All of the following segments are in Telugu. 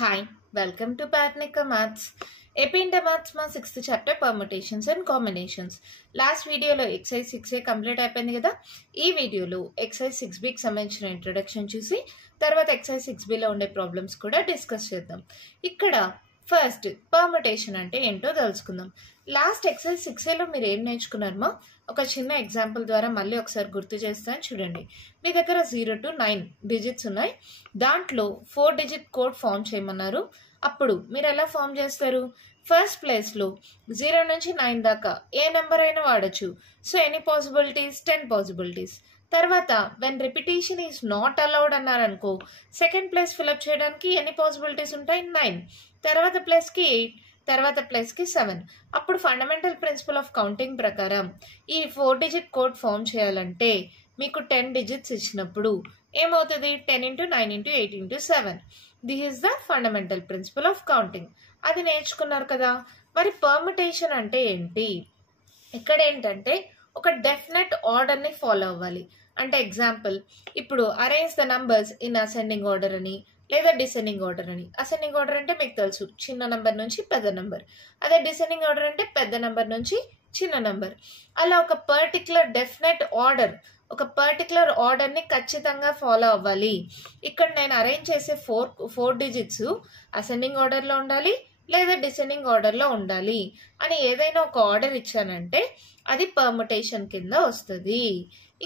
Hi, welcome to Patnika Maths. AP Inter Maths ma 6th chapter permutations and combinations. Last video lo exercise 6A complete అయిపోయింది కదా. ఈ వీడియోలో exercise 6B కి సంబంధించిన ఇంట్రడక్షన్ చూసి తర్వాత exercise 6B లో ఉండే ప్రాబ్లమ్స్ కూడా డిస్కస్ చేద్దాం. ఇక్కడ ఫస్ట్ పర్ముటేషన్ అంటే ఏంటో తెలుసుకుందాం. లాస్ట్ ఎక్సర్సైజ్ 6Aలో మీరు ఏం నేర్చుకున్నారో ఒక చిన్న ఎగ్జాంపుల్ ద్వారా మళ్ళీ ఒకసారి గుర్తు చేస్తాను చూడండి. మీ దగ్గర 0 to 9 డిజిట్స్ ఉన్నాయి. దాంట్లో 4 డిజిట్ కోడ్ ఫామ్ చేయమన్నారు. అప్పుడు మీరు ఎలా ఫామ్ చేస్తారు? ఫస్ట్ ప్లేస్లో 0 నుంచి 9 దాకా ఏ నెంబర్ అయినా వాడచ్చు. So any possibilities 10 possibilities. తర్వాత when repetition is not allowed అన్నారనుకో సెకండ్ ప్లేస్ ఫిల్అప్ చేయడానికి ఎన్ని పాసిబిలిటీస్ ఉంటాయి? 9. తర్వాత ప్లేస్కి 8, తర్వాత ప్లేస్కి 7. అప్పుడు ఫండమెంటల్ ప్రిన్సిపల్ ఆఫ్ కౌంటింగ్ ప్రకారం ఈ 4 డిజిట్ కోడ్ ఫామ్ చేయాలంటే మీకు 10 డిజిట్స్ ఇచ్చినప్పుడు ఏమవుతుంది? 10 into 9 into 8 into 7. This is the fundamental principle of counting. అది నేర్చుకున్నారు కదా. మరి పర్ముటేషన్ అంటే ఏంటి? ఇక్కడ ఏంటంటే ఒక డెఫినెట్ ఆర్డర్ని ఫాలో అవ్వాలి. అంటే ఎగ్జాంపుల్ ఇప్పుడు arrange the numbers in ascending order అని లేదా డిసెండింగ్ ఆర్డర్ అని. అసెండింగ్ ఆర్డర్ అంటే మీకు తెలుసు, చిన్న నంబర్ నుంచి పెద్ద నంబర్. అదే డిసెండింగ్ ఆర్డర్ అంటే పెద్ద నంబర్ నుంచి చిన్న నంబర్. అలా ఒక పర్టికులర్ డెఫినెట్ ఆర్డర్, ఒక పర్టికులర్ ఆర్డర్ని ఖచ్చితంగా ఫాలో అవ్వాలి. ఇక్కడ నేను అరేంజ్ చేసే ఫోర్ డిజిట్స్ అసెండింగ్ ఆర్డర్లో ఉండాలి లేదా డిసెండింగ్ ఆర్డర్లో ఉండాలి అని ఏదైనా ఒక ఆర్డర్ ఇచ్చానంటే అది పర్ముటేషన్ కింద వస్తుంది.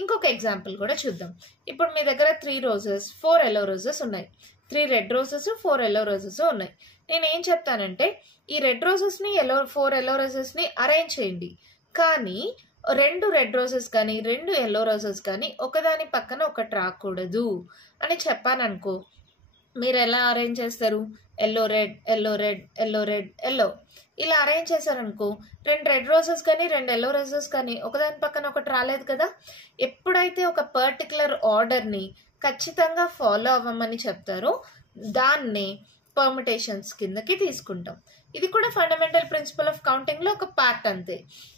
ఇంకొక ఎగ్జాంపుల్ కూడా చూద్దాం. ఇప్పుడు మీ దగ్గర 3 రోజెస్ 4 ఎల్లో రోజెస్ ఉన్నాయి. 3 రెడ్ రోజెస్ 4 ఎల్లో రోజెస్ ఉన్నాయి. నేను ఏం చెప్తానంటే ఈ రెడ్ రోజెస్ని 4 ఎల్లో రోజెస్ని అరేంజ్ చేయండి. కానీ 2 రెడ్ రోజెస్ కానీ 2 ఎల్లో రోజెస్ కానీ ఒకదాని పక్కన ఒకటి రాకూడదు అని చెప్పాననుకో మీరు ఎలా అరేంజ్ చేస్తారు? Yellow red yellow red yellow red yellow ఇలా అరేంజ్ చేశారనుకో 2 రెడ్ రోజెస్ కానీ 2 ఎల్లో రోజెస్ కానీ ఒకదాని పక్కన ఒకటి రాలేదు కదా. ఎప్పుడైతే ఒక పర్టికులర్ ఆర్డర్ని ఖచ్చితంగా ఫాలో అవ్వమని చెప్తారో దాన్ని పర్ముటేషన్స్ కిందకి తీసుకుంటాం. ఇది కూడా ఫండమెంటల్ ప్రిన్సిపల్ ఆఫ్ కౌంటింగ్లో ఒక పార్ట్ అంతే.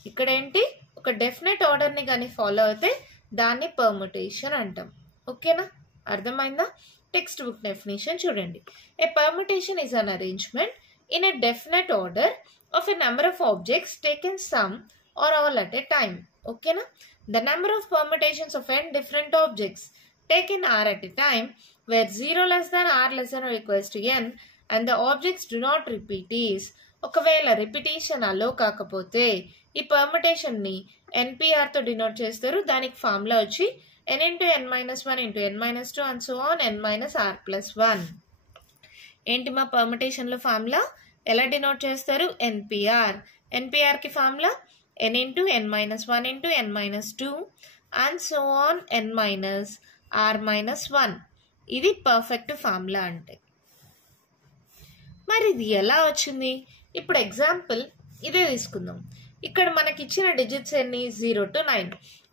ఇక్కడ ఏంటి, ఒక డెఫినెట్ ఆర్డర్ని కానీ ఫాలో అయితే దాన్ని పర్ముటేషన్ అంటాం. ఓకేనా, అర్థమైందా? టెక్స్ట్ బుక్ డెఫినేషన్ చూడండి. A permutation is an arrangement in a definite order of a number of objects taken some or all at a time. ఓకేనా, the number of permutations of n different objects taken r at a time where 0 less than r less than or equals to n and the objects do not repeat is. ఒకవేళ రిపిటేషన్ అలో కాకపోతే ఈ పర్ముటేషన్ ని NPR తో డినోట్ చేస్తారు. దానికి ఫార్ములా వచ్చి n into n minus 1 into n minus 2 and so on n minus r plus 1. ఏంటి మా పర్ముటేషన్ లో ఫార్ములా ఎలా డినోట్ చేస్తారు? NPR కి formula n into n minus 1 into n minus 2 and so on n minus r minus 1. ఇది పర్ఫెక్ట్ ఫార్ములా అంటే. మరి ఇది ఎలా వచ్చింది? ఇప్పుడు ఎగ్జాంపుల్ ఇదే తీసుకుందాం. ఇక్కడ మనకి ఇచ్చిన డిజిట్స్ ఎన్ని? 0 to 9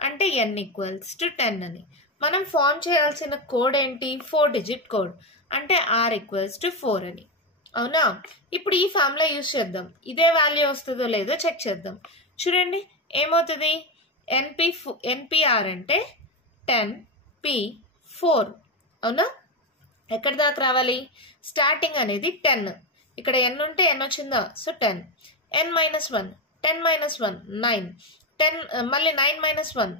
అంటే n ఈక్వల్స్ టు 10 అని. మనం ఫామ్ చేయాల్సిన కోడ్ ఏంటి? 4 డిజిట్ కోడ్ అంటే r ఈక్వల్స్ టు 4 అని. అవునా, ఇప్పుడు ఈ ఫార్ములా యూజ్ చేద్దాం. ఇదే వాల్యూ వస్తుందో లేదో చెక్ చేద్దాం. చూడండి ఏమవుతుంది? NPR అంటే 10P4. అవునా, ఎక్కడి దాకా రావాలి? స్టార్టింగ్ అనేది 10. ఇక్కడ n ఉంటే n వచ్చిందా? సో 10. n minus 1 10 minus 1 9 10 మళ్ళీ 9 minus 1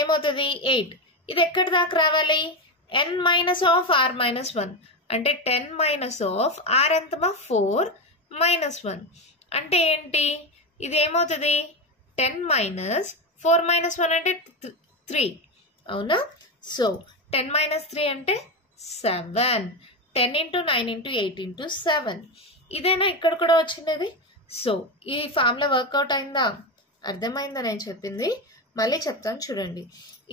ఏమవుతుంది? 8. ఇది ఎక్కడి దాకా రావాలి? n minus of r minus 1 అంటే 10 minus of r ఎంతమా? 4 minus 1 అంటే ఏంటి? ఇది ఏమవుతుంది? 10 minus 4 minus 1 అంటే 3. అవునా, సో 10 minus 3 అంటే 7. 10 into 9 into 8 into 7. ఇదేనా ఇక్కడ కూడా వచ్చినది? సో ఈ ఫార్ములా వర్కౌట్ అయిందా? అర్థమైందా నేను చెప్పింది? మళ్ళీ చెప్తాను చూడండి.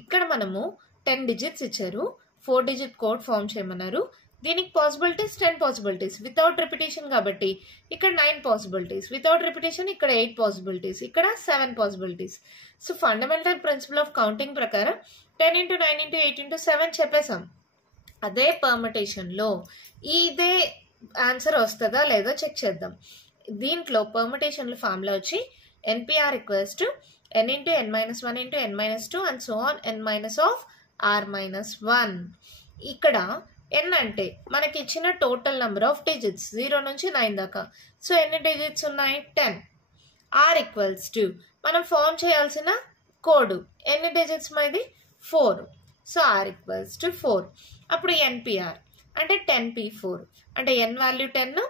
ఇక్కడ మనము 10 డిజిట్స్ ఇచ్చారు, 4 డిజిట్ కోడ్ ఫామ్ చేయమన్నారు. దీనికి పాసిబిలిటీస్ 10 పాసిబిలిటీస్ వితౌట్ రిపిటేషన్ కాబట్టి ఇక్కడ 9 పాసిబిలిటీస్, వితౌట్ రిపిటేషన్ ఇక్కడ 8 పాసిబిలిటీస్, ఇక్కడ 7 possibilities. So fundamental principle of counting ప్రకారం 10 into 9 into 8 into 7 చెప్పేసాం. అదే పర్ముటేషన్లో ఇదే ఆన్సర్ వస్తుందా లేదో చెక్ చేద్దాం. దీంట్లో పర్ముటేషన్లో ఫార్ములా వచ్చి NPR equals to n into n minus 1 into n minus 2 and so on n minus of r minus 1. ఇక్కడ n అంటే మనకి ఇచ్చిన టోటల్ నెంబర్ ఆఫ్ డిజిట్స్ 0 నుంచి 9 దాకా. సో ఎన్ని డిజిట్స్ ఉన్నాయి? 10. r ఈక్వల్స్ టు మనం ఫామ్ చేయాల్సిన కోడ్ ఎన్ని డిజిట్స్ ఇది? 4. So r equals to 4. అప్పుడు npr అంటే 10p4 అంటే n వాల్యూ 10,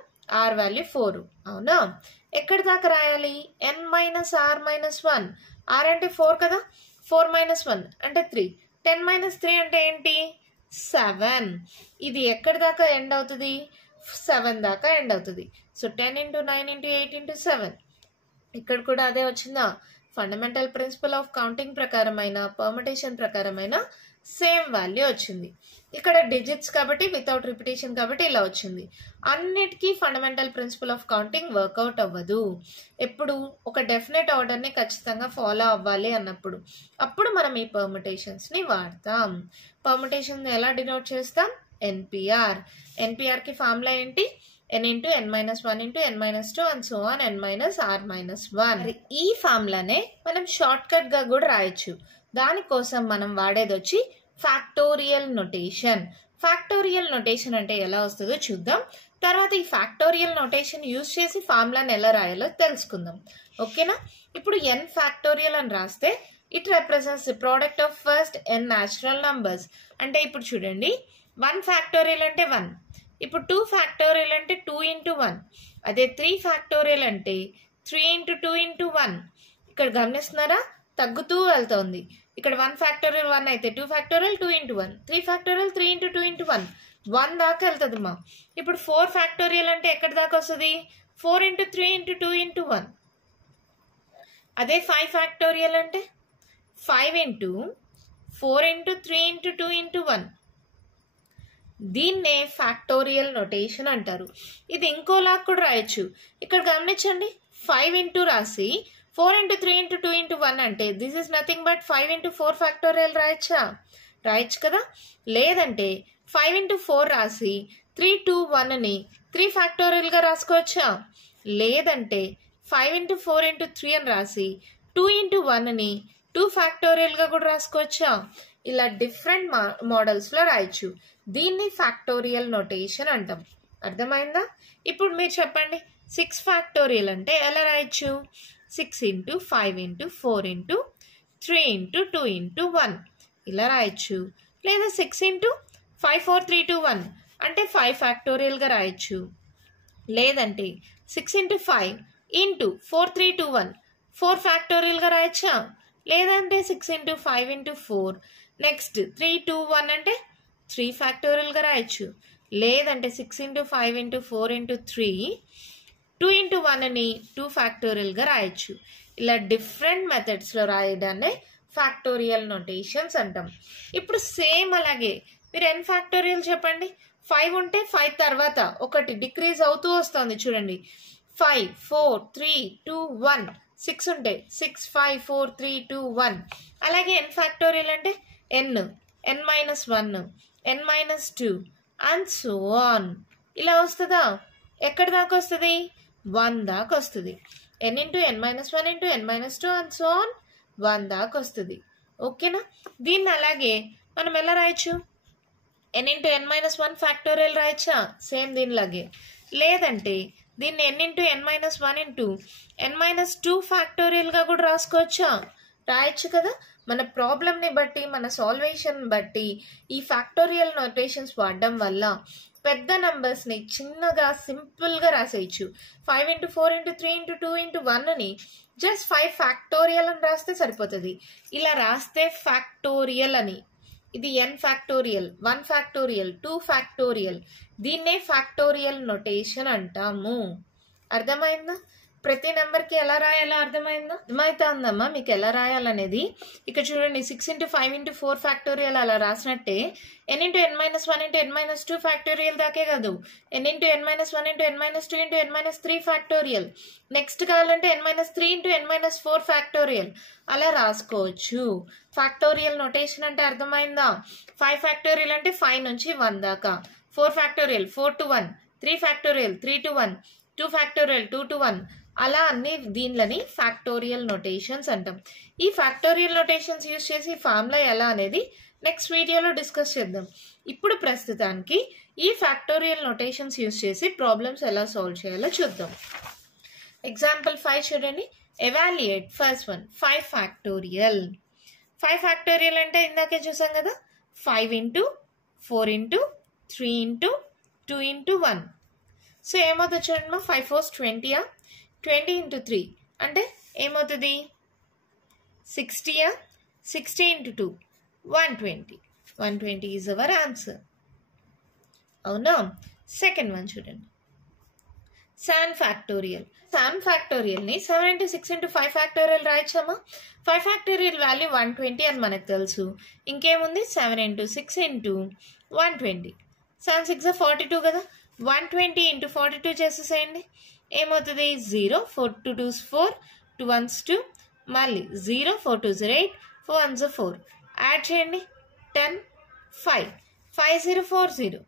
r వాల్యూ 4. అవునా? ఎక్కడి దాకా రాయాలి? n minus r minus 1. r అంటే 4 కదా, 4 మైనస్ 1 అంటే 3. 10 మైనస్ 3 అంటే ఏంటి? 7. ఇది ఎక్కడి దాకా ఎండ్ అవుతుంది? 7 దాకా ఎండ్ అవుతుంది. So 10 into 9 into 8 into 7. ఇక్కడ కూడా అదే వచ్చిందా? ఫండమెంటల్ ప్రిన్సిపల్ ఆఫ్ కౌంటింగ్ ప్రకారమైన, పర్ముటేషన్ ప్రకారమైన సేమ్ వాల్యూ వచ్చింది. ఇక్కడ డిజిట్స్ కాబట్టి వితౌట్ రిపిటేషన్ కాబట్టి ఇలా వచ్చింది. అన్నిటికీ fundamental principle of counting work out అవ్వదు. ఎప్పుడు ఒక డెఫినెట్ ఆర్డర్ని ఖచ్చితంగా ఫాలో అవ్వాలి అన్నప్పుడు అప్పుడు మనం ఈ పర్ముటేషన్స్ని వాడతాం. పర్ముటేషన్ ఎలా డినోట్ చేస్తాం? ఎన్పిఆర్. ఎన్పిఆర్కి ఫార్ములా ఏంటి? n into n minus 1 into n minus 2 and so on n minus r minus 1. ఈ ఫార్ములానే మనం షార్ట్ కట్ గా కూడా రాయొచ్చు. దానికోసం మనం వాడేది వచ్చి ఫ్యాక్టోరియల్ నొటేషన్. ఫ్యాక్టోరియల్ నొటేషన్ అంటే ఎలా వస్తుందో చూద్దాం. తర్వాత ఈ ఫ్యాక్టోరియల్ నొటేషన్ యూజ్ చేసి ఫార్ములాని ఎలా రాయాలో తెలుసుకుందాం. ఓకేనా? ఇప్పుడు n ఫ్యాక్టోరియల్ అని రాస్తే it represents the product of first n natural numbers. అంటే ఇప్పుడు చూడండి, 1 ఫ్యాక్టోరియల్ అంటే 1. ఇప్పుడు 2 ఫ్యాక్టోరియల్ అంటే 2 ఇంటూ 1. అదే 3 ఫ్యాక్టోరియల్ అంటే 3 ఇంటూ 2 ఇంటూ 1. ఇక్కడ గమనిస్తున్నారా? తగ్గుతూ వెళ్తుంది. ఇక్కడ 1 ఫ్యాక్టోరియల్ 1 అయితే 2 factorial 2 into 1, 3 factorial 3 into 2 into 1, 1 దాకా వెళ్తుంది మా. ఇప్పుడు 4 ఫ్యాక్టోరియల్ అంటే ఎక్కడి దాకా వస్తుంది? 4 ఇంటూ 3 ఇంటూ 2 ఇంటూ 1. అదే 5 ఫ్యాక్టోరియల్ అంటే 5 ఇంటూ 4 ఇంటూ 3 ఇంటూ 2 ఇంటూ 1. దీన్నే ఫ్యాక్టోరియల్ నొటేషన్ అంటారు. ఇది ఇంకోలా కూడా రాయొచ్చు. ఇక్కడ గమనించండి, 5 ఇంటూ రాసి 4 ఇంటూ 3 ఇంటూ 2 ఇంటూ 1 అంటే this is nothing but 5 into 4 factorial రాయొచ్చా? రాయొచ్చు కదా. లేదంటే 5 ఇంటూ 4 రాసి 3 2 1ని 3 ఫ్యాక్టోరియల్గా రాసుకోవచ్చా? లేదంటే 5 ఇంటూ 4 ఇంటూ 3 అని రాసి 2 ఇంటూ 1ని 2 ఫ్యాక్టోరియల్గా కూడా రాసుకోవచ్చా? ఇలా డిఫరెంట్ మోడల్స్లో రాయొచ్చు. దీన్ని ఫ్యాక్టోరియల్ నొటేషన్ అంటాం. అర్థమైందా? ఇప్పుడు మీరు చెప్పండి, 6 ఫ్యాక్టోరియల్ అంటే ఎలా రాయొచ్చు? 6 into 5 into 4 into 3 into 2 into 1 ఇలా రాయొచ్చు. లేదా 6 ఇంటూ 5 4 3 2 1 అంటే 5 ఫ్యాక్టోరియల్గా రాయొచ్చు. లేదంటే 6 ఇంటూ 5 ఇంటూ 4 3 2 1 4 ఫ్యాక్టోరియల్గా రాయొచ్చా? లేదంటే 6 ఇంటూ 5 ఇంటూ 4 నెక్స్ట్ 3 2 1 అంటే 3 ఫ్యాక్టోరియల్గా రాయొచ్చు. లేదంటే 6 ఇంటూ 5 ఇంటూ 4 ఇంటూ 3 2 ఇంటూ 1ని 2 ఫ్యాక్టోరియల్గా రాయొచ్చు. ఇలా డిఫరెంట్ మెథడ్స్లో రాయడాన్ని ఫ్యాక్టోరియల్ నొటేషన్స్ అంటాం. ఇప్పుడు సేమ్ అలాగే మీరు n ఫ్యాక్టోరియల్ చెప్పండి. 5 ఉంటే 5 తర్వాత ఒకటి డిక్రీజ్ అవుతూ వస్తుంది చూడండి. 5 4 3 2 1. 6 ఉంటే 6 5 4 3 2 1. అలాగే n ఫ్యాక్టోరియల్ అంటే n minus 1, n minus 2 and so on. ఇలా వస్తుందా? ఎక్కడి దాకా వస్తుంది? 1 దాకా వస్తుంది. n into n minus 1 into n minus 2 and so on 1 దాకా వస్తుంది. ఓకేనా? దీన్ని అలాగే మనం ఎలా రాయొచ్చు? n into n minus 1 factorial రాయొచ్చా? సేమ్ దీనిలాగే. లేదంటే దీన్ని n into n minus 1 into n minus 2 ఫ్యాక్టోరియల్గా కూడా రాసుకోవచ్చా? రాయొచ్చు కదా. మన ప్రాబ్లమ్ని బట్టి, మన సాల్వేషన్ బట్టి ఈ ఫ్యాక్టోరియల్ నొటేషన్స్ వాడడం వల్ల పెద్ద నంబర్స్ని చిన్నగా సింపుల్గా రాసేయచ్చు. 5 ఇంటూ 4 ఇంటూ 3 ఇంటూ 2 ఇంటూ 1ని జస్ట్ 5 ఫ్యాక్టోరియల్ అని రాస్తే సరిపోతుంది. ఇలా రాస్తే ఫ్యాక్టోరియల్ అని. ఇది n ఫ్యాక్టోరియల్, 1 ఫ్యాక్టోరియల్, 2 ఫ్యాక్టోరియల్. దీన్నే ఫ్యాక్టోరియల్ నొటేషన్ అంటాము. అర్థమైందా? ప్రతి నెంబర్కి ఎలా రాయాలో అర్థమైందా? అర్థమవుతుందమ్మా మీకు ఎలా రాయాలనేది. ఇక్కడ చూడండి, 6 ఇంటూ 5 ఇంటూ 4 ఫ్యాక్టోరియల్ అలా రాసినట్టే n into n minus 1 into n minus 2 factorial దాకే కాదు, n into n minus 1 into n minus 2 into n minus 3 factorial. Next కావాలంటే n minus 3 into n minus 4 factorial అలా రాసుకోవచ్చు. ఫ్యాక్టోరియల్ నొటేషన్ అంటే అర్థమైందా? 5 ఫ్యాక్టోరియల్ అంటే 5 నుంచి 1 దాకా, 4 factorial 4 to 1, 3 factorial 3 to 1, 2 factorial 2 to 1 అలా అన్ని దీనిలని ఫ్యాక్టోరియల్ నొటేషన్స్ అంటాం. ఈ ఫ్యాక్టోరియల్ నొటేషన్స్ యూజ్ చేసి ఫార్ములా ఎలా అనేది నెక్స్ట్ వీడియోలో డిస్కస్ చేద్దాం. ఇప్పుడు ప్రస్తుతానికి ఈ ఫ్యాక్టోరియల్ నోటేషన్స్ యూజ్ చేసి ప్రాబ్లమ్స్ ఎలా సాల్వ్ చేయాలో చూద్దాం. ఎగ్జాంపుల్ 5 చూడండి. Evaluate first one 5 factorial. 5 factorial అంటే ఇందాకే చూసాం కదా, 5 into 4 into 3 into 2 into 1. So ఏమవుతుంది చూడండి, 5 4s 20, 20 into 3 అంటే ఏమవుతుంది 60, 60 into 2 120. 120 is our answer. అవునా? సెకండ్ వన్ చూడండి, 7 ఫ్యాక్టోరియల్. 7 ఫ్యాక్టోరియల్ని 7 into 6 into 5 ఫ్యాక్టోరియల్ రాయొచ్చామా? 5 ఫ్యాక్టోరియల్ వాల్యూ 120 అని మనకు తెలుసు. ఇంకేముంది 7 into 6 into 120. 7 6 42 కదా, 120 into 42 చేసేసేయండి. ఏమవుతుంది 0, 4 2 2s 4, 2 1s 2, మళ్ళీ 0 4 2s 8, 4 1s 4. యాడ్ చేయండి 10 5 5040.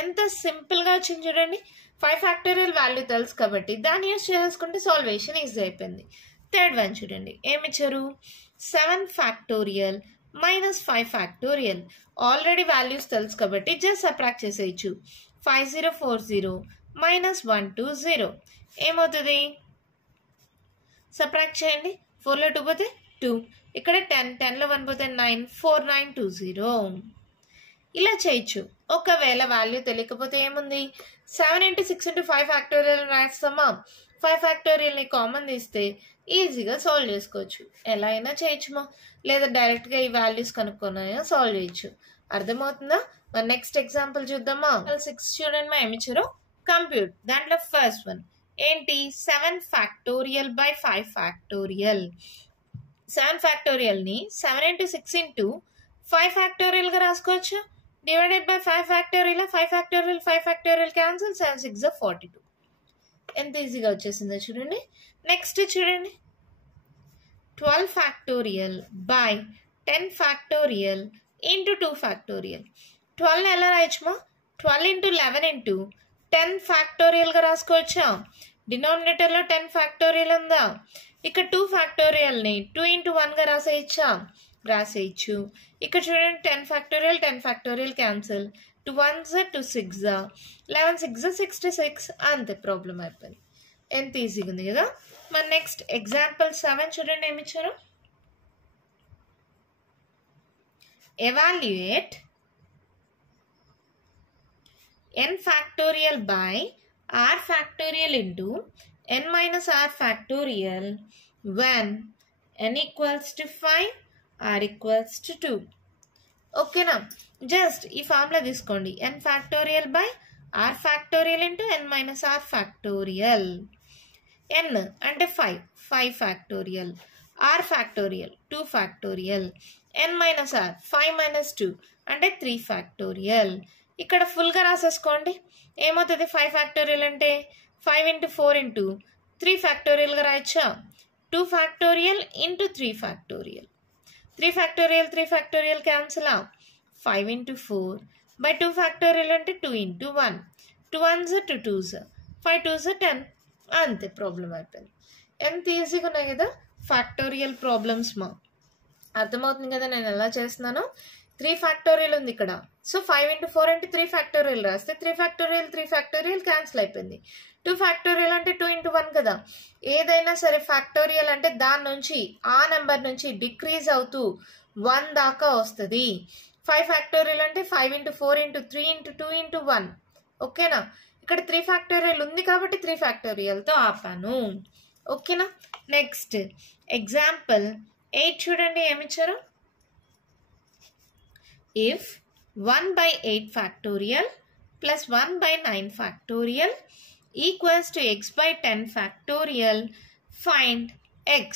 ఎంత సింపుల్గా వచ్చింది చూడండి. 5 ఫ్యాక్టోరియల్ వాల్యూ తెలుసు కాబట్టి దాన్ని యూజ్ చేసుకుంటే సాల్వేషన్ ఈజీ అయిపోయింది. థర్డ్ వన్ చూడండి, ఏమిచ్చారు 7 factorial minus 5 factorial. Already values తెలుసు కాబట్టి జస్ట్ సబ్ట్రాక్ట్ చేసేయచ్చు. 5040 మైనస్ 120 ఏమవుతుంది, సబ్ట్రాక్ట్ చేయండి. 4లో 2 పోతే 2, ఇక్కడ 10, 10లో 1 పోతే 9, 4920. ఇలా చేయొచ్చు. ఒకవేళ వాల్యూ తెలియకపోతే ఏముంది, 7 into 6 into 5 ఫ్యాక్టోరియల్ రాస్తామా? 5 ఫ్యాక్టోరియల్ని కామన్ తీస్తే ఈజీగా సాల్వ్ చేసుకోవచ్చు. ఎలా అయినా చేయొచ్చుమా, లేదా డైరెక్ట్గా ఈ వాల్యూస్ కనుక్కొనైనా సాల్వ్ చేయొచ్చు. అర్థమవుతుందా? మరి నెక్స్ట్ ఎగ్జాంపుల్ చూద్దామా. 6 చూడండి, మా ఏమిచ్చారు కంప్యూట్. దాంట్లో ఫస్ట్ వన్ ఏంటి 7 ఫ్యాక్టోరియల్ బై 5 ఫ్యాక్టోరియల్. 7 ఫ్యాక్టోరియల్ని 7 into 6 into 5 ఫ్యాక్టోరియల్గా రాసుకోవచ్చు. Divided by 5 factorial, 5 factorial 5 factorial cancel, 7 6 42. ఎంత ఈజీగా వచ్చేసిందో చూడండి. నెక్స్ట్ చూడండి 12 factorial by 10 factorial into 2 factorial. 12 ఎలా రాయొచ్చుమా, 12 into 11 into 10 ఫ్యాక్టోరియల్గా రాసుకోవచ్చా? డినామినేటర్లో 10 ఫ్యాక్టోరియల్ ఉందా? ఇక్కడ 2 ఫ్యాక్టోరియల్ని 2 into 1గా రాసేయచ్చు. ఇక్కడ చూడండి 10 ఫ్యాక్టోరియల్ 10 ఫ్యాక్టోరియల్ క్యాన్సిల్, 2 1s 2 6, 11 6 66. అంతే, ప్రాబ్లం అయిపోయింది. ఎంత ఈజీగా ఉంది కదా. మరి నెక్స్ట్ ఎగ్జాంపుల్ 7 చూడండి, ఏమిచ్చారు evaluate n factorial by r factorial into n minus r factorial when n equals to 5, r equals to 2. ఓకేనా? జస్ట్ ఈ ఫార్ములా తీసుకోండి, n factorial by r factorial into n minus r factorial. n అంటే 5 factorial, r factorial 2 factorial, n minus r 5 minus 2 అంటే 3 factorial. ఇక్కడ ఫుల్గా రాసేసుకోండి. ఏమవుతుంది 5 ఫ్యాక్టోరియల్ అంటే 5 into 4 into 3 ఫ్యాక్టోరియల్గా రాయొచ్చా? 2 factorial into 3 factorial. 3 factorial 3 factorial cancel, 5 into 4 by 2 factorial అంటే 2 into 1, 2 1s 2 2s, 5 2s 10. అంతే, ప్రాబ్లం అయిపోయింది. ఎంత ఈజీగా ఉన్నాయి కదా ఫ్యాక్టోరియల్ ప్రాబ్లమ్స్ మా. అర్థమవుతుంది కదా నేను ఎలా చేస్తున్నాను. 3 ఫ్యాక్టోరియల్ ఉంది ఇక్కడ. సో 5 into 4 అంటే 3 ఫ్యాక్టోరియల్ రాస్తే 3 ఫ్యాక్టోరియల్ క్యాన్సిల్ అయిపోయింది. 2 ఫ్యాక్టోరియల్ అంటే 2 into 1 కదా. ఏదైనా సరే ఫ్యాక్టోరియల్ అంటే దాని నుంచి ఆ నెంబర్ నుంచి డిక్రీజ్ అవుతూ 1 దాకా వస్తుంది. 5 ఫ్యాక్టోరియల్ అంటే 5 into 4 into 3 into 2 into 1. ఓకేనా? ఇక్కడ 3 ఫ్యాక్టోరియల్ ఉంది కాబట్టి 3 ఫ్యాక్టోరియల్తో ఆపాను. ఓకేనా? నెక్స్ట్ ఎగ్జాంపుల్ 8 చూడండి, ఏమిచ్చారు if 1 by 8 factorial plus 1 by 9 factorial equals to x by 10 factorial, find x.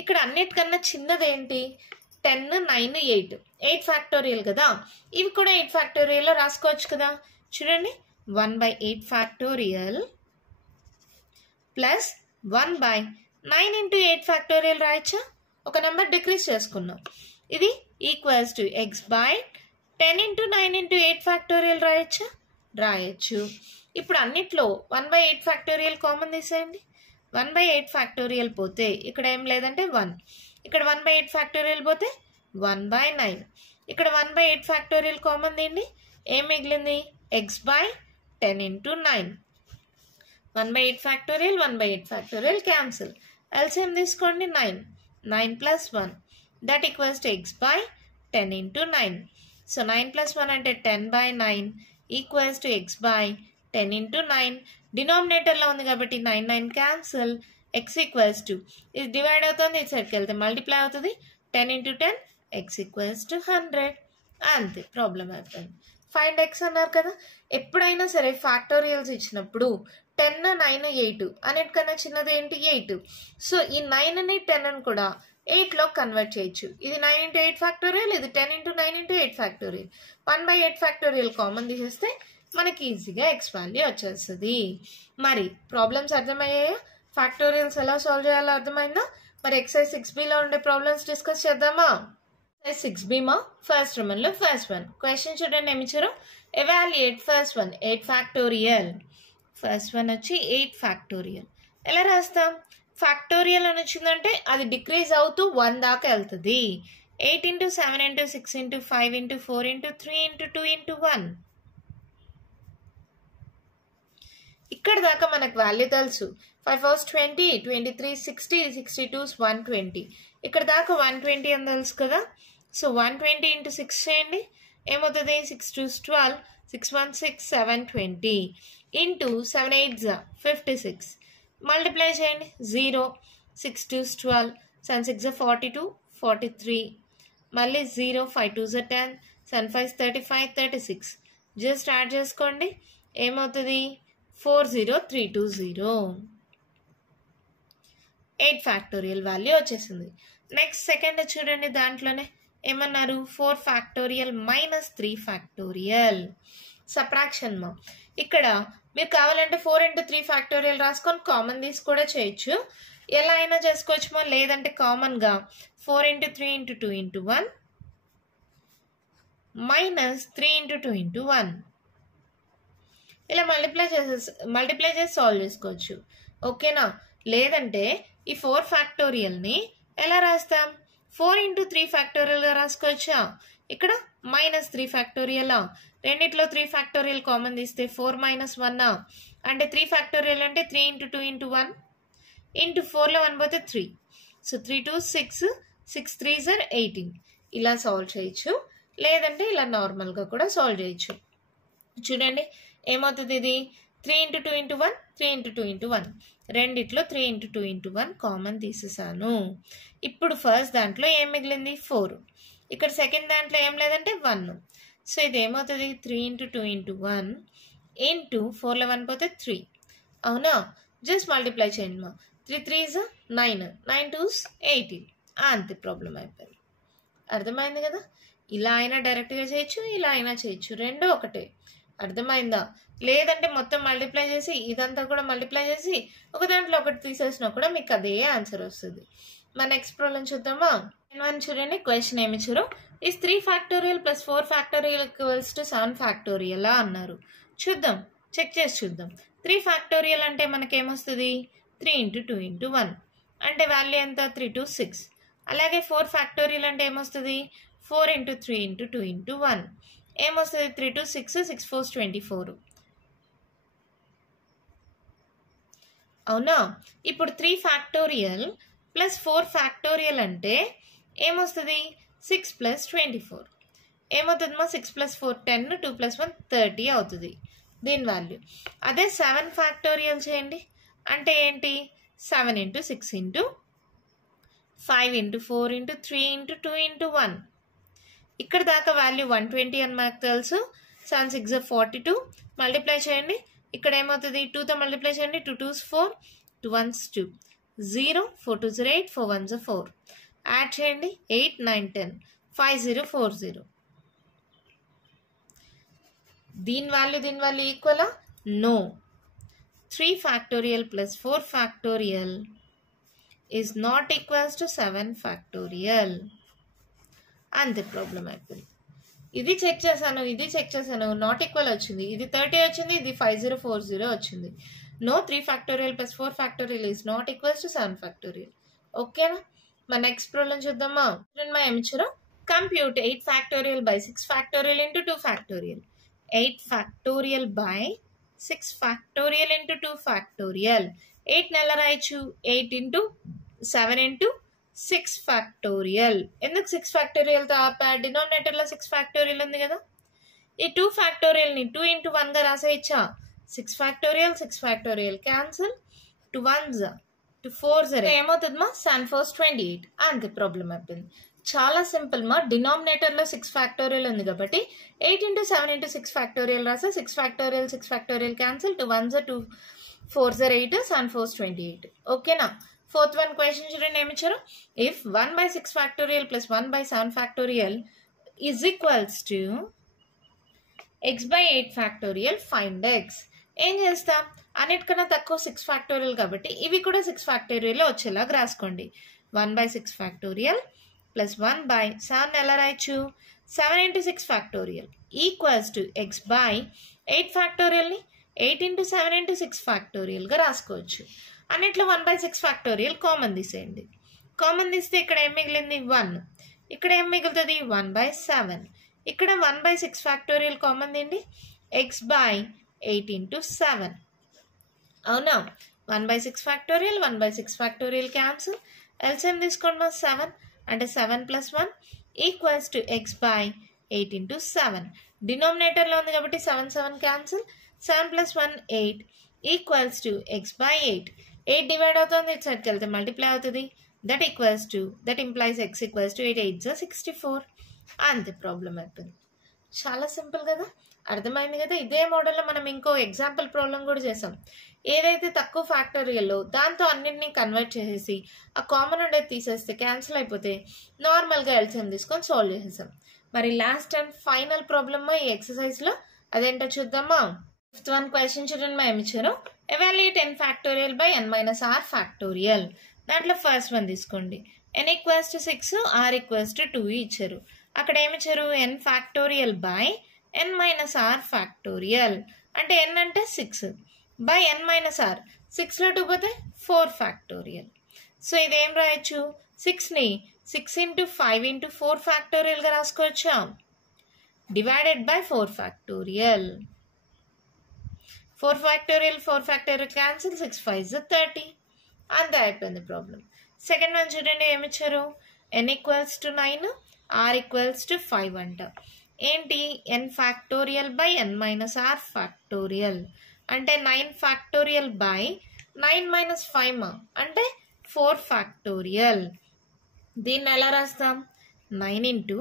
ఇక్కడ అన్నిటికన్నా చిన్నది ఏంటి, 10 9 8 8 ఫ్యాక్టోరియల్ కదా. ఇవి కూడా 8 ఫ్యాక్టోరియల్లో రాసుకోవచ్చు కదా. చూడండి 1 by 8 factorial plus 1 by 9 into 8 factorial రాయొచ్చా? ఒక నెంబర్ డిక్రీజ్ చేసుకున్నాం. ఇది equals to x by 10 into 9 into 8 factorial రాయొచ్చు. ఇప్పుడు అన్నిట్లో 1 by 8 ఫ్యాక్టోరియల్ కామన్ తీసేయండి. 1 by 8 ఫ్యాక్టోరియల్ పోతే ఇక్కడ ఏం లేదంటే 1. ఇక్కడ 1 by 8 ఫ్యాక్టోరియల్ పోతే 1 by 9. ఇక్కడ 1/8 ఫ్యాక్టోరియల్ కామన్ తీయండి. ఏం మిగిలింది? x/10 into 9. 1/8 factorial 1/8 factorial cancel. LCM తీసుకోండి. 9 plus 1 that equals to x/10 into 9. So 9 plus 1 అంటే 10/9 equals to x/10 into 9. డినామినేటర్లో ఉంది కాబట్టి 9 క్యాన్సిల్. x equals to ఇది డివైడ్ అవుతుంది, ఇటు సైడ్కి వెళ్తే మల్టిప్లై అవుతుంది. 10 into 10 x equals to 100. అంతే, ప్రాబ్లం అయిపోయింది. ఫైండ్ ఎక్స్ అన్నారు కదా. ఎప్పుడైనా సరే ఫ్యాక్టోరియల్స్ ఇచ్చినప్పుడు 10, 9, 8 అన్నిటికన్నా చిన్నది ఏంటి? 8. సో ఈ 9ని 10ని కూడా 8లో కన్వర్ట్ చేయొచ్చు. ఇది 9 into 8 ఫ్యాక్టోరియల్, ఇది 10 into 9 into 8 factorial. 1/8 factorial common తీసేస్తే మనకి ఈజీగా ఎక్స్ వాల్యూ వచ్చేస్తుంది. మరి ప్రాబ్లమ్స్ అర్థమయ్యాయా? ఫ్యాక్టోరియల్స్ ఎలా సాల్వ్ చేయాలో అర్థమైందా? మరి ఎక్సైజ్ 6Bలో ఉండే ప్రాబ్లమ్స్ డిస్కస్ చేద్దామా? 6B మా ఫస్ట్ రోమన్లో ఫస్ట్ వన్ క్వశ్చన్ చూడండి. ఏమి ఇచ్చారు? Evaluate first one 8 factorial. First one వచ్చి 8 ఫ్యాక్టోరియల్. ఎలా రాస్తాం? ఫ్యాక్టోరియల్ అని వచ్చిందంటే అది డిక్రీజ్ అవుతూ 1 దాకా వెళ్తుంది. 8 into 7 into 6 into 5 into 4 into 3 into 2 into 1. ఇక్కడ దాకా మనకు వాల్యూ తెలుసు. 5 4 20, 23 60, 62 120. ఇక్కడ దాకా 120 అని తెలుసు కదా. సో 120 into 6 చేయండి. ఏమవుతుంది? 6 2 12, 6 1 6 720 into 7 8 56. మల్టిప్లై చేయండి. 0 6 2 12, 7 6 42, 43. మళ్ళీ 0 5 2 10, 7 5 35, 36. జస్ట్ యాడ్ చేసుకోండి. ఏమవుతుంది? 40320. 8 ఫ్యాక్టోరియల్ వాల్యూ వచ్చేసింది. నెక్స్ట్ సెకండ్ చూడండి. దాంట్లోనే ఏమన్నారు? 4 ఫ్యాక్టోరియల్ మైనస్ 3 ఫ్యాక్టోరియల్. సబ్ట్రాక్షన్ మా. ఇక్కడ మీరు కావాలంటే 4 into 3 ఫ్యాక్టోరియల్ రాసుకొని కామన్ తీసి కూడా చేయొచ్చు. ఎలా అయినా చేసుకోవచ్చుమో. లేదంటే కామన్గా 4 into 3 into 2 into 1 minus 3 into 2 into 1 ఇలా మల్టిప్లై చేసి సాల్వ్ చేసుకోవచ్చు. ఓకేనా? లేదంటే ఈ 4 ఫ్యాక్టోరియల్ని ఎలా రాస్తాం? 4 into 3 ఫ్యాక్టోరియల్గా రాసుకోవచ్చా? ఇక్కడ మైనస్ 3 ఫ్యాక్టోరియలా? రెండిట్లో 3 ఫ్యాక్టోరియల్ కామన్ తీస్తే 4 minus 1 అంటే 3 ఫ్యాక్టోరియల్ అంటే 3 into 2 into 1 into 4లో 1 పోతే 3. So 3 2 6, 6 3s are 18. ఇలా సాల్వ్ చేయొచ్చు. లేదంటే ఇలా నార్మల్గా కూడా సాల్వ్ చేయొచ్చు. చూడండి ఏమవుతుంది? ఇది 3 into 2 into 1, 3 into 2 into 1. రెండిట్లో 3 into 2 into 1 కామన్ తీసేసాను. ఇప్పుడు ఫస్ట్ దాంట్లో ఏం మిగిలింది? 4. ఇక్కడ సెకండ్ దాంట్లో ఏం లేదంటే 1. సో ఇది ఏమవుతుంది? 3 into 2 into 1 into 4లో 1 పోతే 3. అవునా? జస్ట్ మల్టిప్లై చేయండి మా. 3 3s 9, 9 2s 18. అంతే, ప్రాబ్లం అయిపోయింది. అర్థమైంది కదా. ఇలా అయినా డైరెక్ట్గా చేయొచ్చు, ఇలా అయినా చేయొచ్చు, రెండో ఒకటే. అర్థమైందా? లేదంటే మొత్తం మల్టిప్లై చేసి ఇదంతా కూడా మల్టిప్లై చేసి ఒక దాంట్లో ఒకటి తీసేసినా కూడా మీకు అదే ఆన్సర్ వస్తుంది. మన నెక్స్ట్ ప్రాబ్లం చూద్దామా? చూడండి క్వశ్చన్ ఏమి ఇచ్చారు? Is 3 factorial plus 4 factorial equals to 7 factorial అన్నారు. చూద్దాం, చెక్ చేసి చూద్దాం. 3 ఫ్యాక్టోరియల్ అంటే మనకేమొస్తుంది? 3 into 2 into 1 అంటే వాల్యూ ఎంత? 3 2 6. అలాగే 4 ఫ్యాక్టోరియల్ అంటే ఏమొస్తుంది? 4 into 3 into 2 into 1 ఏమొస్తుంది? 3 2 6, 6 4 24. అవునా? ఇప్పుడు 3 ఫ్యాక్టోరియల్ ప్లస్ 4 ఫ్యాక్టోరియల్ అంటే ఏమొస్తుంది? 6 + 24. ఏమవుతుంది మా? 6 + 4 10, 2 + 1 30 అవుతుంది దీని వాల్యూ. అదే 7 ఫ్యాక్టోరియల్ చేయండి. అంటే ఏంటి? 7 into 6 into 5 into 4 into 3 into 2 into 1. ఇక్కడ దాకా వాల్యూ 120 అని మనకు తెలుసు. 7 6 42 మల్టిప్లై చేయండి. ఇక్కడ ఏమవుతుంది? 2తో మల్టిప్లై చేయండి. 2 2s 4, 2 1s 2, 0 4 2s 8, 4 1s 4. Add చేయండి. 8 9 10, 5040. దీని వాల్యూ ఈక్వలా? No. 3 factorial plus 4 factorial is not equals to 7 factorial. అంతే, ప్రాబ్లం అయిపోయింది. ఇది చెక్ చేశాను, నాట్ ఈక్వల్ వచ్చింది. ఇది 30 వచ్చింది, ఇది 5040 వచ్చింది. No 3 factorial plus 4 factorial is not equals to 7 factorial. ఓకేనా? మన నెక్స్ట్ ప్రాబ్లం చూద్దామా? ఏమి ఇచ్చారో Compute 8 factorial by 6 factorial into 2 factorial. 8 factorial by 6 factorial into 2 factorial. 8 నెల రాయొచ్చు. 8 into 7 into 6 factorial. ఎందుకు 6 factorial తో ఆపా? డినామినేటర్లో 6 factorial ఉంది కదా. ఈ 2 factorial ని 2 into 1 గా రాసేయచ్చా? 6 factorial 6 factorial cancel. 2 1s 2 4s ఏమవుతుంది మా? 7 4s 28. అంతే ప్రాబ్లం అయిపోయింది. చాలా సింపుల్ మా. డినామినేటర్లో 6 ఫ్యాక్టోరియల్ ఉంది కాబట్టి 8 into 7 into 6 ఫ్యాక్టోరియల్ రాసా. 6 factorial 6 factorial cancel. 2 1s 2 4s 8 7 4s 28. ఓకేనా? ఫోర్త్ వన్ క్వశ్చన్ చూడండి ఏమి ఇచ్చారు. If 1 by 6 factorial plus 1 by 7 factorial is equals to x by 8 factorial find x. ఏం చేస్తాం? అన్నిటికన్నా తక్కువ 6 ఫ్యాక్టోరియల్ కాబట్టి ఇవి కూడా 6 ఫ్యాక్టోరియల్ వచ్చేలాగా రాసుకోండి. 1 by 6 ఫ్యాక్టోరియల్ ప్లస్ 1 by 7 ఎలా రాయొచ్చు? 7 into 6 factorial equals to x by 8 ఫ్యాక్టోరియల్ని 8 into 7 into 6 ఫ్యాక్టోరియల్గా రాసుకోవచ్చు. అన్నిట్లో 1 by 6 ఫ్యాక్టోరియల్ కామన్ తీసేయండి. కామన్ తీస్తే ఇక్కడ ఏం మిగిలింది? 1. ఇక్కడ ఏం మిగులుతుంది? 1 by 7. ఇక్కడ 1 by 6 ఫ్యాక్టోరియల్ కామన్ తీయండి. x by 8 into 7. అవునా? 1 by 6 factorial 1 by 6 factorial cancel. LCM తీసుకోండి మా. 7 అంటే 7 plus 1 equals to x by 8 into 7. డినామినేటర్లో ఉంది కాబట్టి 7 7 cancel. 7 plus 1 8 equals to x by 8. 8 divide అవుతుంది, ఇటు సైడ్కి వెళ్తే మల్టిప్లై అవుతుంది. That equals to that implies x equals to 8 8 64. అంతే ప్రాబ్లం అయిపోయింది. చాలా సింపుల్ కదా, అర్థమైంది కదా. ఇదే మోడల్లో మనం ఇంకో ఎగ్జాంపుల్ ప్రాబ్లం కూడా చేసాం. ఏదైతే తక్కువ ఫ్యాక్టోరియల్లో దాంతో అన్నింటినీ కన్వర్ట్ చేసేసి ఆ కామన్ ఉండేది తీసేస్తే క్యాన్సిల్ అయిపోతే నార్మల్గా ఎల్సిఎం తీసుకొని సాల్వ్ చేసేసాం. మరి లాస్ట్ అండ్ ఫైనల్ ప్రాబ్లమ్ ఈ ఎక్సర్సైజ్లో అదేంటో చూద్దామా. ఫిఫ్త్ వన్ క్వశ్చన్ చూడండి మా ఏమి ఇచ్చారు. Evaluate n factorial by n minus r factorial. దాంట్లో ఫస్ట్ వన్ తీసుకోండి. n equals to 6 r equals to 2 ఇచ్చారు. అక్కడ ఏమి ఇచ్చారు? n factorial by n minus r factorial అంటే n అంటే 6 బై n మైనస్ r. 6లో 2 పోతే 4 ఫ్యాక్టోరియల్. సో ఇదేం రాయొచ్చు? 6ని 6 into 5 into 4 ఫ్యాక్టోరియల్గా రాసుకోవచ్చా? Divided by 4 factorial. 4 factorial cancel. 6 5s 30. అంతే అయిపోయింది ప్రాబ్లం. సెకండ్ వన్ చూడండి ఏమిచ్చారు. n equals to 9 r equals to 5 అంట. ఏంటి? n factorial by n minus r factorial అంటే 9 ఫ్యాక్టోరియల్ బై 9 మైనస్ 5 అంటే 4 ఫ్యాక్టోరియల్. దీన్ని ఎలా రాస్తాం? 9 into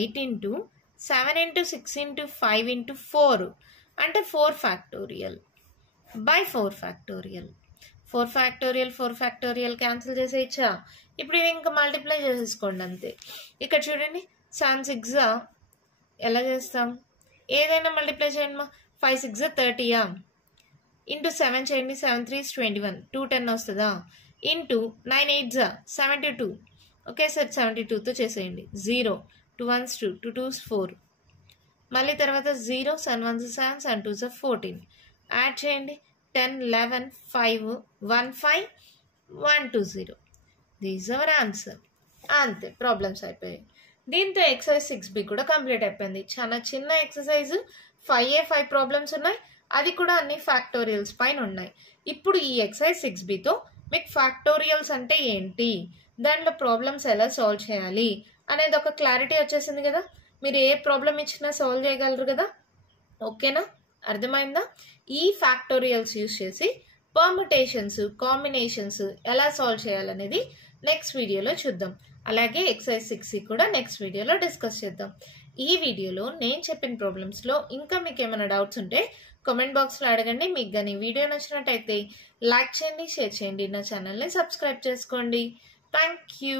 8 into 7 into 6 into 5 into 4 అంటే 4 factorial by 4 factorial. 4 factorial cancel చేసేయచ్చా? ఇప్పుడు ఇవి ఇంకా మల్టిప్లై చేసేసుకోండి అంతే. ఇక్కడ చూడండి 7 6 ఎలా చేస్తాం? ఏదైనా మల్టిప్లై చేయండి మా. 5 6 30 ఇంటూ 7 చేయండి. 7 3 21 2 10 వస్తుందా? ఇంటూ 9 8 72. ఓకే సార్ 72తో చేసేయండి. 0 2 1s 2 2 2s 4 మళ్ళీ తర్వాత 0 7 1s 7 7 2s 14 యాడ్ చేయండి. 10 11 5 1 5 1 2 0. These our answer. అంతే ప్రాబ్లమ్స్ అయిపోయాయి. దీంతో ఎక్సర్సైజ్ 6B కూడా కంప్లీట్ అయిపోయింది. చాలా చిన్న ఎక్సర్సైజ్ 5A 5 ప్రాబ్లమ్స్ ఉన్నాయి. అది కూడా అన్ని ఫ్యాక్టోరియల్స్ పైన ఉన్నాయి. ఇప్పుడు ఈ ఎక్సర్సైజ్ 6Bతో మీకు ఫ్యాక్టోరియల్స్ అంటే ఏంటి, దాంట్లో ప్రాబ్లమ్స్ ఎలా సాల్వ్ చేయాలి అనేది ఒక క్లారిటీ వచ్చేసింది కదా. మీరు ఏ ప్రాబ్లం ఇచ్చినా సాల్వ్ చేయగలరు కదా. ఓకేనా? అర్థమైందా? ఈ ఫ్యాక్టోరియల్స్ యూజ్ చేసి పర్ముటేషన్స్ కాంబినేషన్స్ ఎలా సాల్వ్ చేయాలనేది నెక్స్ట్ వీడియోలో చూద్దాం. అలాగే ఎక్సర్సైజ్ 6 కూడా నెక్స్ట్ వీడియోలో డిస్కస్ చేద్దాం. ఈ వీడియోలో నేను చెప్పిన ప్రాబ్లమ్స్లో ఇంకా మీకు ఏమైనా డౌట్స్ ఉంటే కామెంట్ బాక్స్లో అడగండి. మీకు కానీ వీడియో నచ్చినట్టయితే లైక్ చేయండి, షేర్ చేయండి, నా ఛానల్ని సబ్స్క్రైబ్ చేసుకోండి. Thank you.